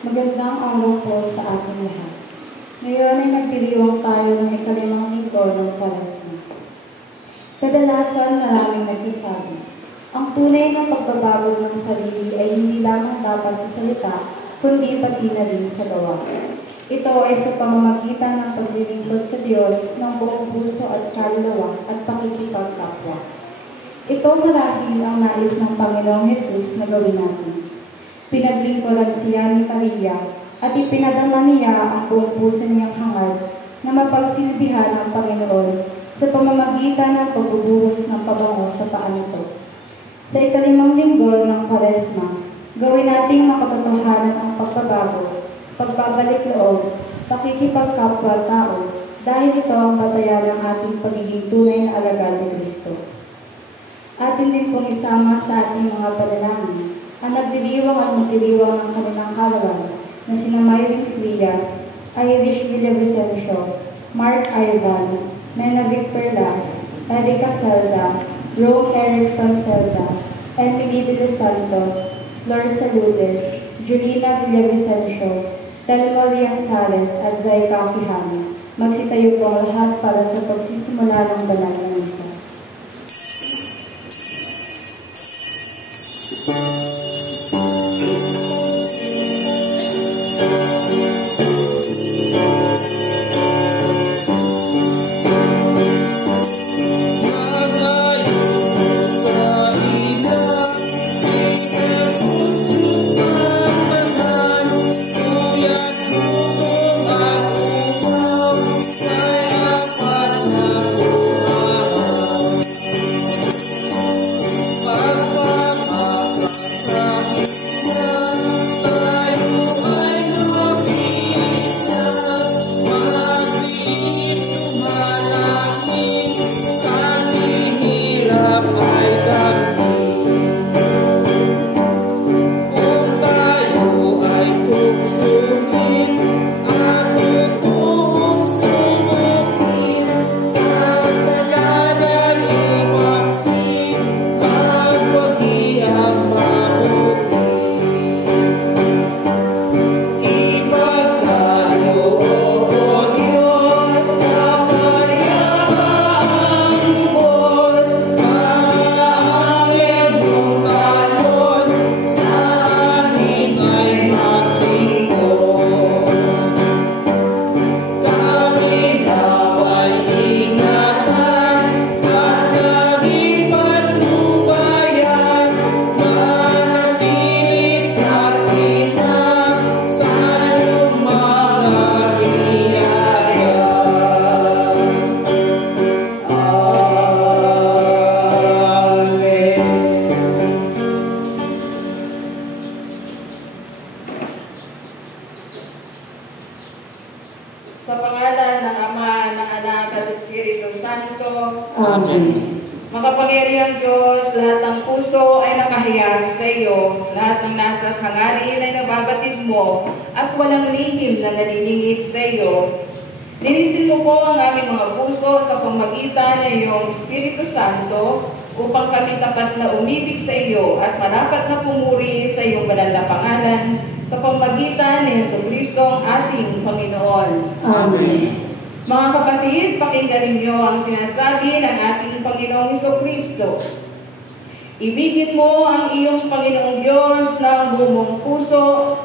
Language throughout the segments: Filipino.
Magandang araw po sa ating lahat. Ngayon ay nagdiriwang tayo ng ikalimang linggo ng Palasyo. Kadalasan maraming nagsasabi, ang tunay na pagbabago ng sarili ay hindi lamang dapat sa salita, kundi pati na din sa gawa. Ito ay sa pamamagitan ng paglilingkod sa Diyos ng buong puso at kaluluwa at pakikipagkapwa. Ito marahil ang nais ng Panginoong Hesus na gawin natin. Pinaglingkuran siya ni Maria at ipinadama niya ang buong puso niyang hangad na mapagsilbihan ang Panginoon sa pamamagitan ng pagbubuhos ng pabango sa paa nito. Sa ikalimang linggo ng Kwaresma, gawin nating makatotohanan ang pagbabago, pagbabalik loob, pakikipagkapwa-tao dahil ito ang batayan ng ating pagiging tunay na alagad ni Kristo. Atin din pong isama sa ating mga panalangin ang nagdiriwang at nagdiriwang ng kanilang kalawan na sina Myron Frias, Irish Villavicencio, Mark Ivan, Mena Victor Las, Erica Celda, Rome Erickson Celda, Emily de los Santos, Flor Saludes, Julina Villavicencio, Telmo Lianzares at Zaika Quijano. Magsitayo po ang lahat para sa pagsisimula ng banal na misa. Sa pangalan ng Ama, ng Anak, at Espiritu Santo. Amen. Makapangyarihang Diyos, lahat ng puso ay nakahiyang sa iyo, lahat ng nasa hangarin ay nababatid mo, at walang lihim na naniningit sa iyo. Linisin mo po ang aming mga puso sa pamagitan ng iyong Espiritu Santo, upang kami tapat na umibig sa iyo at marapat na pumuri sa iyong banal na pangalan, sa pamagitan ni Jesucristo ang ating Panginoon. Amen. Mga kapatid, pakinggan ninyo ang sinasabi ng ating Panginoong Jesucristo. Ibigin mo ang iyong Panginoong Diyos ng buong mong puso,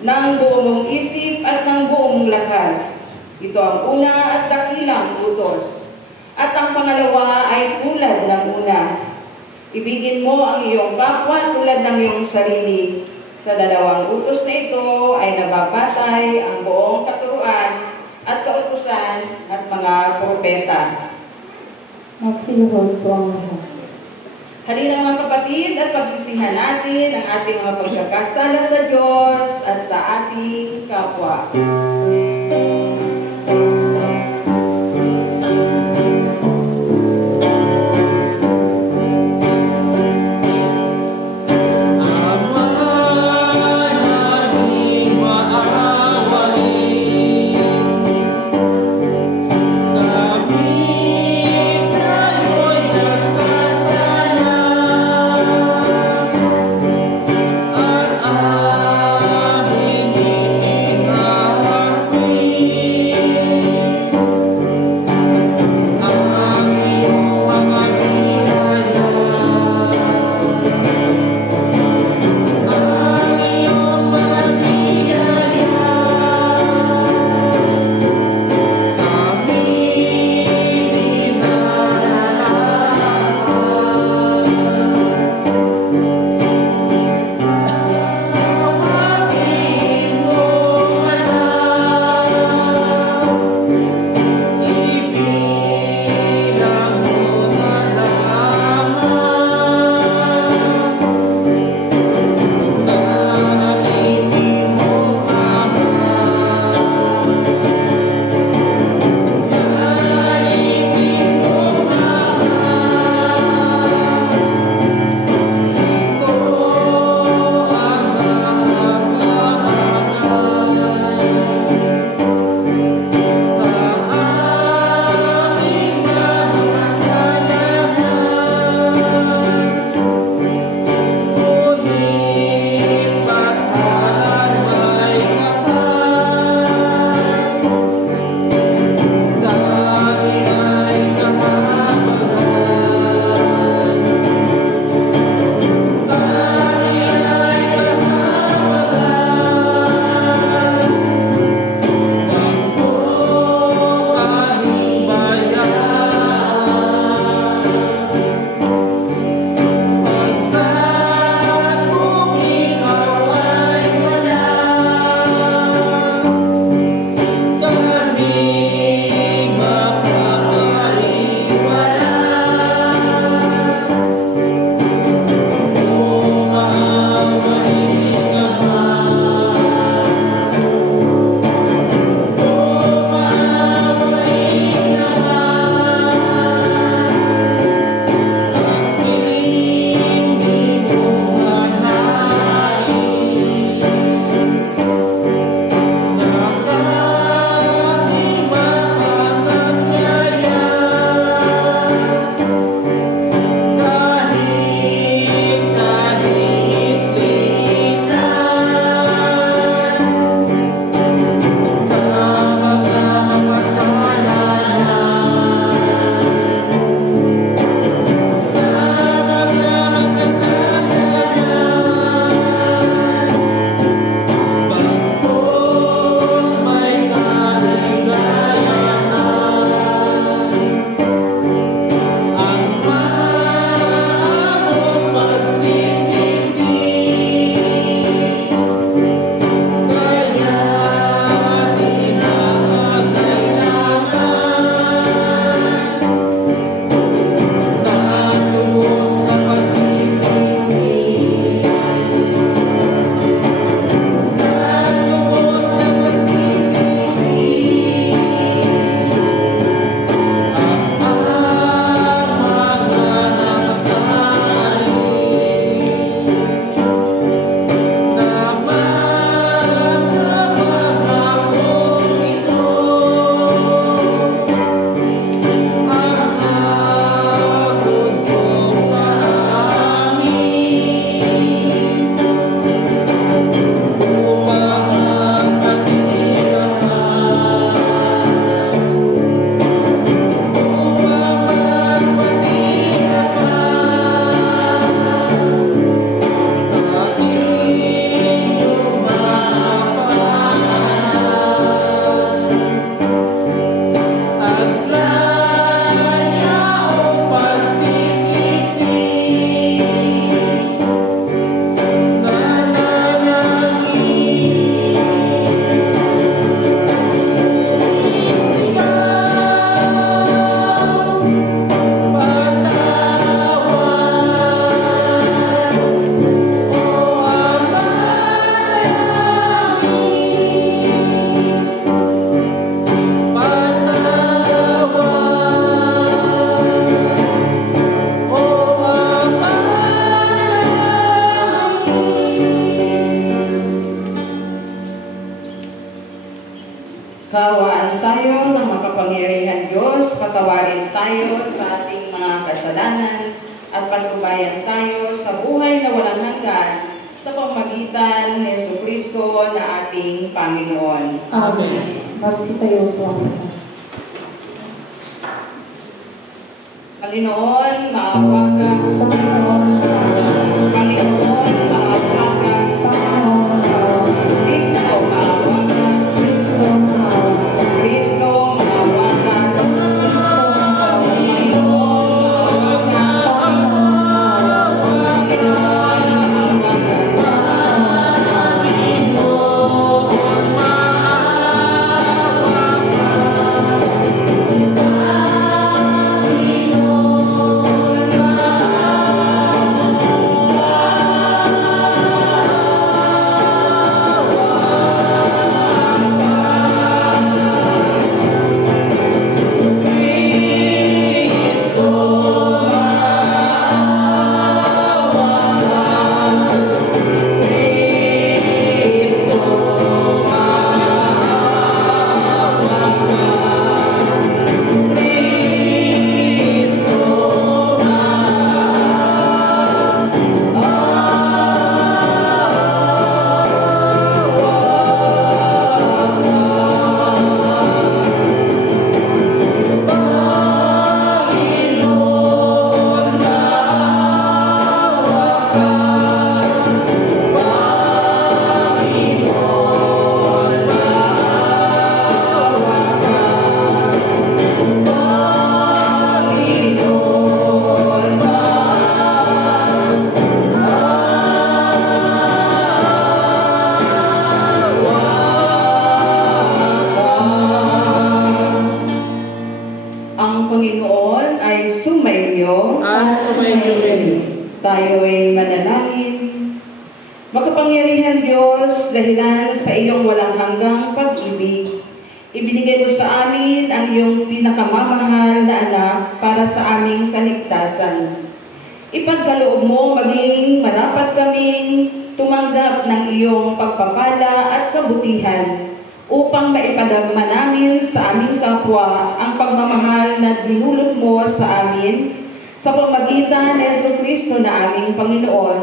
ng buong mong isip at ng buong mong lakas. Ito ang una at dakilang utos. At ang pangalawa ay tulad ng una. Ibigin mo ang iyong kapwa tulad ng iyong sarili. Sa dalawang utos na ito ay nababatay ang buong katuruan at kautusan at mga propeta. Magsinuhod po ang lahat. Halina mga kapatid at pagsisihan natin ang ating mga pagkakasala sa Diyos at sa ating kapwa. Amen. tayo sa ating mga kasalanan at patnubayan tayo sa buhay na walang hanggan sa pamamagitan ni Jesucristo na ating Panginoon. Amen. Magsitayo po ang lahat. Panginoon, maawa ka. Panginoon, Panginoon, maawa ka. Panginoon, Kristo, maawa ka. Kristo, Kristo, maawa ka. Ang Panginoon ay sumainyo At sumainyo rin. tayo'y manalangin. Makapangyarihan Diyos, dahilan sa iyong walang hanggang pag-ibig, ibinigay mo sa amin ang iyong pinakamamahal na anak para sa aming kaligtasan. Ipagkaloob mo maging marapat kaming tumanggap ng iyong pagpapala at kabutihan upang maipadagma namin sa aming kapwa ang pagmamahal na dinulot mo sa amin sa pamagitan ni Jesucristo na aming Panginoon,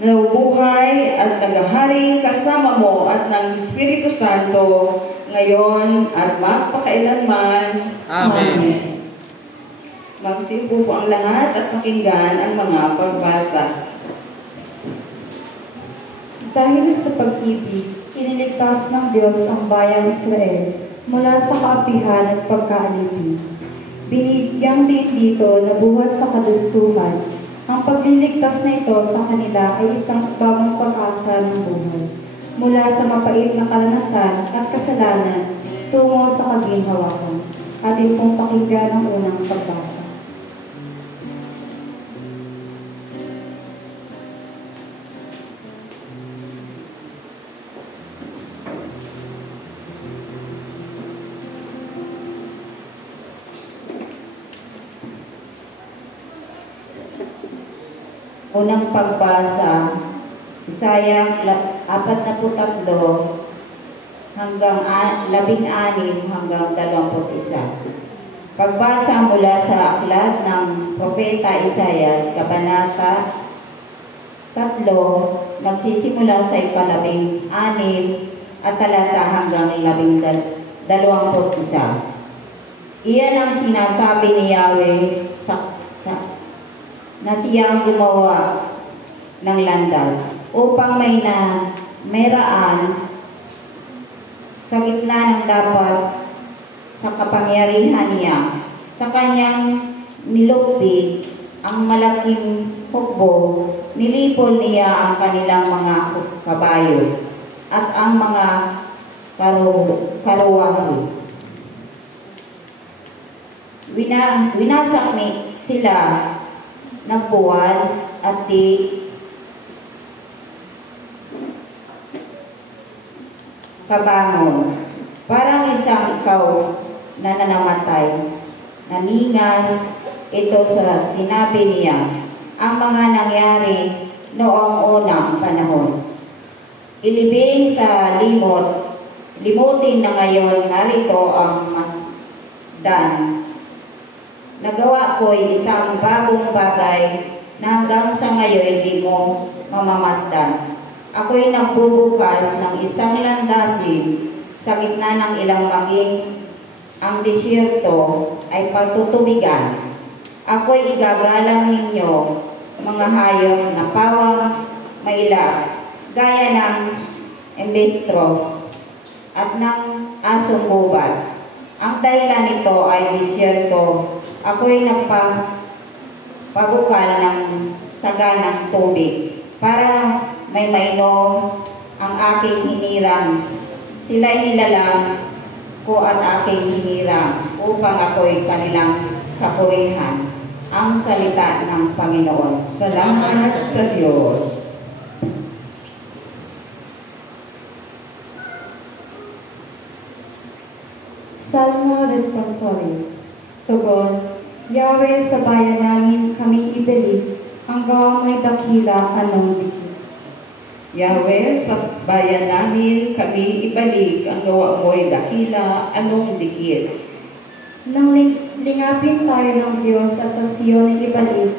na nabubuhay at naghaharing kasama mo at ng Espiritu Santo ngayon at magpakailanman. Amen. Magsiupo po ang lahat at pakinggan ang mga pagbasa. dahil sa pag-ibig, iniligtas ng Diyos ang bayang Israel mula sa kaapihan at pagkaalipin. Binigyang din dito na buhat sa kadustuhan. Ang pagliligtas na ito sa kanila ay isang bagong pag-asa ng buhay. Mula sa mapait na karanasan at kasalanan tungo sa kaginhawakan. Atin pong pakinggan ang unang pagbasa. Unang pagbasa, Isaya 43 hanggang 16 hanggang 21. Pagbasa mula sa aklat ng Propeta Isaias, Kabanata 3, nagsisimula sa 16 at talata hanggang 21. Iyan ang sinasabi ni Yahweh na siyang gumawa ng landas upang mayroon sa gitna ng dapat sa kapangyarihan niya. Sa kanyang nilupig ang malaking hukbo, nilipol niya ang kanilang mga kabayo at ang mga karuwahe. Winasak sila ng buwan at di kabangon. Parang isang ikaw na nanamatay. Naningas ito sa sinabi niya ang mga nangyari noong unang panahon. Ilibing sa limot, limutin na ngayon narito ang masdan Nagawa ko'y isang bagong bagay na hanggang sa ngayon di mo mamamasdan. Ako'y nagbubukas ng isang landasin sa gitna ng ilang maging ang disyerto ay pagtutubigan. Ako'y igagalang ninyo, mga hayop na pawang mailap, gaya ng embestros at ng asong gubat. Ang dahilan nito ay disyerto. Ako'y nagpabukal ng saganang tubig para may mainom ang aking hinirang. Sila'y nilalang ko at aking hinirang upang ako'y kanilang kapurihan. Ang salita ng Panginoon. Salamat sa Diyos. Salmo Responsorial. Tugon, Yahweh, sa bayan namin kami ibalik, ang gawa mo'y dakila, anong dikit. Yahweh, sa bayan namin kami ibalik, ang gawa mo'y dakila, anong dikit. Nang lingapin tayo ng Diyos at ang Siyon ibalik,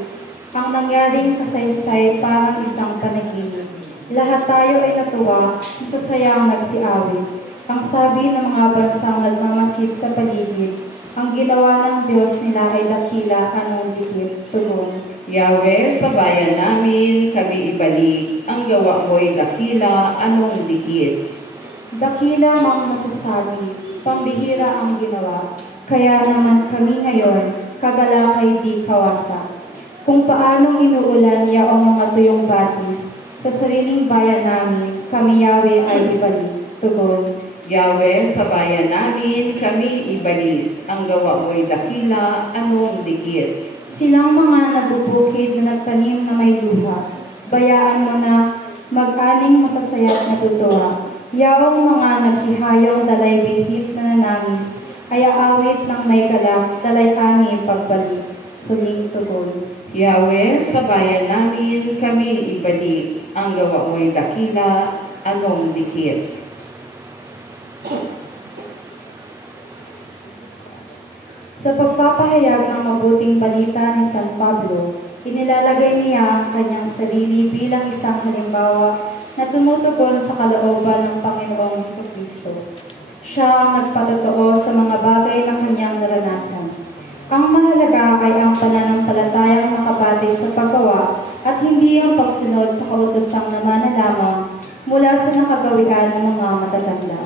ang nangyaring kasaysay parang isang panaginip. Lahat tayo ay natuwa, masasayang nagsiawit. Ang sabi ng mga bansang nagmamasid sa paligid, ang ginawa ng Diyos nila ay dakila, anong dikit. Tugon, Yahweh, sa bayan namin kami ibalik, ang gawa mo'y dakila, anong dikit. dakila ang masasabi, pambihira ang ginawa. Kaya naman kami ngayon, kagalakay di kawasa. Kung paanong inuulan niya ang mga tuyong batis, sa sariling bayan namin, kami Yahweh ay ibalik. Tugon, Yahweh, sa bayan namin kami ibalik, ang gawa mo'y dakila, anong dikit. silang mga nagbubukid na nagtanim na may luha, bayaan mo na mag-aling masasaya at natutuwa. Yawang mga nagsihayong dalay bihit na nanangis, ay aawit ng may galak, dalay ani pagbalik. Huling tugon. Yahweh, sa bayan namin kami ibalik, ang gawa mo'y dakila, anong dikit. Sa pagpapahayag ng mabuting balita ni San Pablo, inilalagay niya ang kanyang sarili bilang isang halimbawa na tumutugon sa kalooban ng Panginoong Jesucristo. Siya ang nagpatotoo sa mga bagay na kanyang naranasan. Ang mahalaga ay ang pananampalatayang nakabase sa paggawa at hindi ang pagsunod sa kautosang naman lamang mula sa nakagawian ng mga matatanda.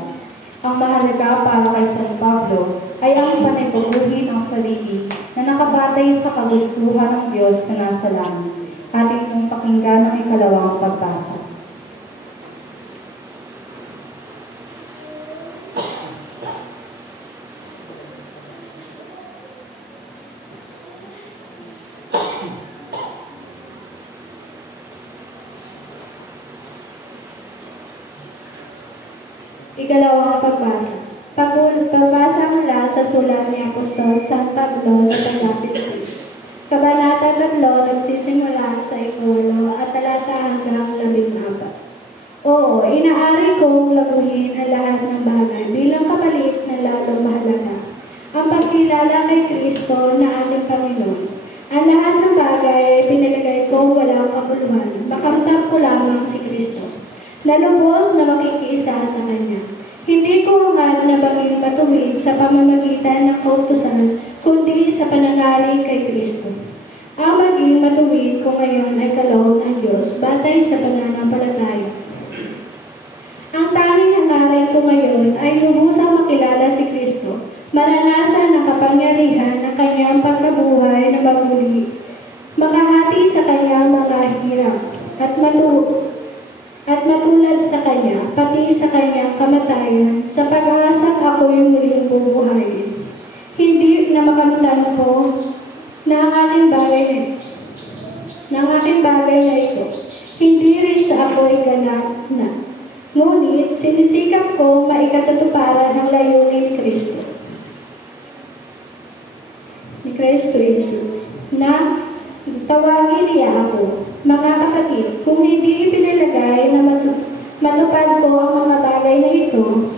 Ang mahalaga para kay San Pablo ay ang panipuguhin ang sarili na nakabatay sa kagustuhan ng Diyos na nasa langit. Ating pong pakinggan ang ikalawang pagbasa. Ikalawang pagbasa. Pagbasa mula sa sulat ni Apostol San Pablo sa Galatians. Kabanata 3, nagsisimula sa 1 at talata hanggang 14. Oo, inaari kong laguhin ang lahat ng bagay bilang kapalit na lalong mahalaga. Ang pagkilala kay Kristo na ating Panginoon. Ang lahat ng bagay ay pinalagay ko walang kapuluhan. Makamtap ko lamang si Kristo. Lalubos na makikiisa sa Kanya. Hindi ko hangad na maging matuwid sa pamamagitan ng kautusan, kundi sa pananalig kay Kristo. Ang maging matuwid ko ngayon ay kaloob ng Diyos, batay sa pananampalataya. Ang tanging hangarin ko ngayon ay lubusang makilala si Kristo, maranasan ang kapangyarihan ng Kanyang pagkabuhay na magmuli, makahati sa Kanyang mga hirap, at matulad sa Kanya, pati sa Kanyang kamatayan, sa pag-asang ako'y muling bubuhayin. Hindi na makamtan ko na ang aking bagay na ito, hindi rin sa ako'y ganap na. Ngunit, sinisikap ko maikatatuparan ng layunin ni Kristo. Ni Kristo Jesus, na tawagin niya ako. Mga kapatid, kung hindi ipinalagay na matupad ko ang mga bagay na ito,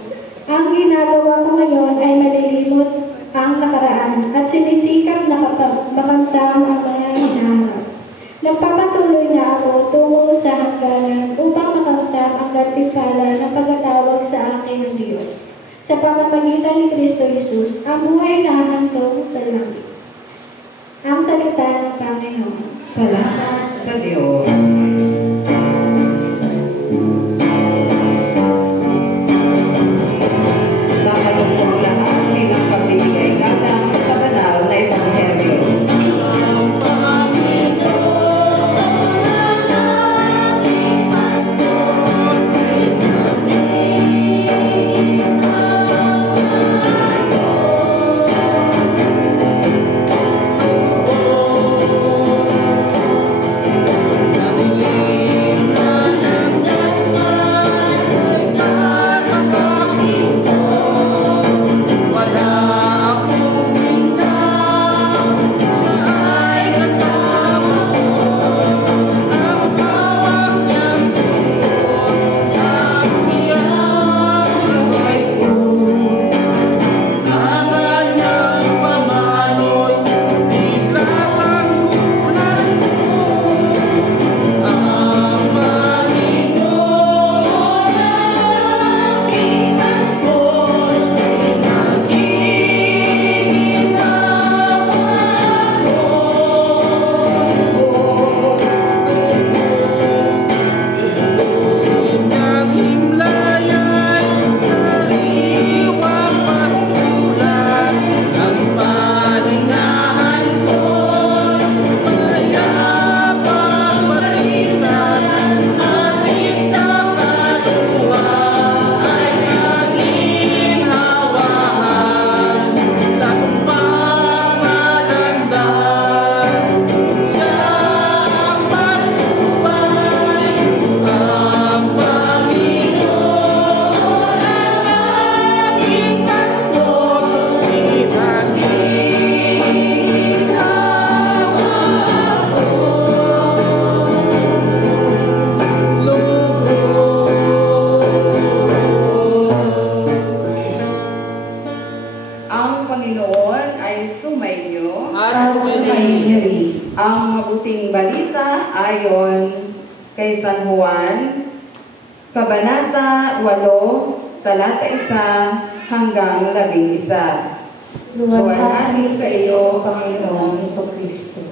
ang ginagawa ko ngayon ay malilimot ang nakaraan at sinisikap na makamtan ang mga hinaharap. Nagpapatuloy na ako tungo sa hangganan upang makamtan ang gantimpala ng pagkatawag sa akin ng Diyos. Sa pamamagitan ni Kristo Jesus, ang buhay na hanggang sa langit. Ang salita ng Panginoon. Salamat sa Diyos. Nakalungkot lahat bilang pagbibigay galang sa banal na Ebanghelyo. Ang Panginoon ay sumainyo At sumainyo rin. ang mabuting balita ayon kay San Juan, Kabanata 8, talata 1 hanggang 11. Luwalhati sa iyo, Panginoong Jesucristo.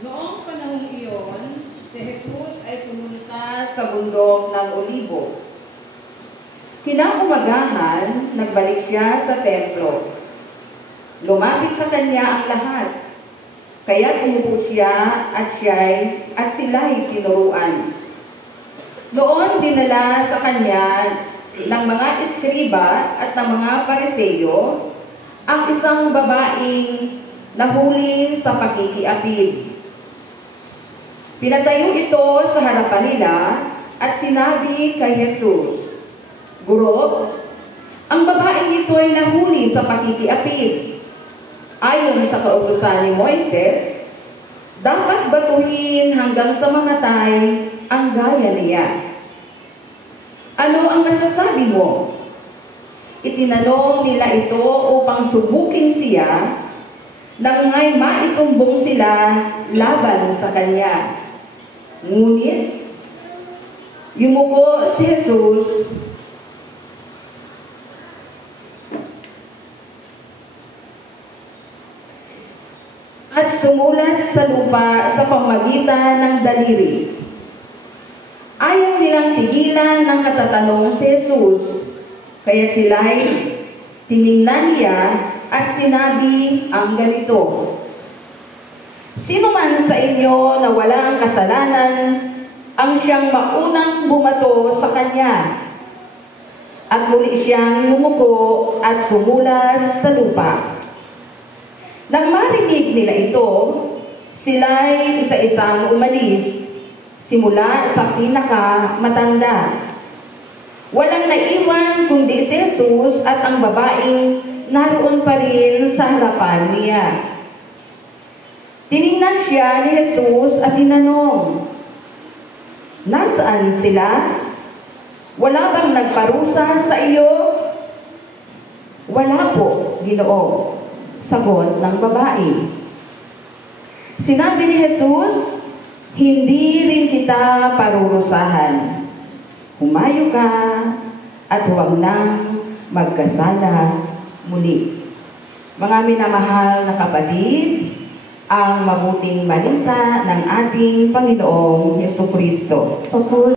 Noong panahong iyon, si Jesus ay pumunta sa bundok ng Olibo. Kinaumagahan, nagbalik siya sa templo. Lumapit sa kanya ang lahat. Kaya umupo siya at sila'y tinuruan. Noon dinala sa kanya ng mga eskriba at ng mga Pariseo ang isang babaeng nahuli sa pakikiapid. Pinatayo ito sa harapan nila at sinabi kay Jesus, "Guro, ang babaeng ito ay nahuli sa pakikiapid. Ayon sa kautusan ni Moises, dapat batuhin hanggang sa mamatay ang gaya niya. Ano ang masasabi mo?" Itinanong nila ito upang subukin siya nang may maisumbong sila laban sa kanya. Ngunit, yumuko si Jesus at sumulat sa lupa sa pamagitan ng daliri. Ayaw nilang tigilan ng natatanong si Jesus, kaya sila'y tiningnan niya at sinabi ang ganito, "Sino man sa inyo na walang kasalanan, ang siyang maunang bumato sa kanya." At muli siyang yumuko at sumulat sa lupa. Nang marinig nila ito, sila'y isa-isang umalis, simula sa pinakamatanda. Walang naiwan kundi si Jesus at ang babaeng naroon pa rin sa harapan niya. Tiningnan siya ni Jesus at tinanong, "Nasaan sila? Wala bang nagparusa sa iyo?" "Wala po, Ginoo," sagot ng babae. Sinabi ni Jesus, "Hindi rin kita parurusahan. Humayo ka at huwag nang magkasala muli." Mga minamahal na kapatid, ang mabuting balita ng ating Panginoong Jesucristo.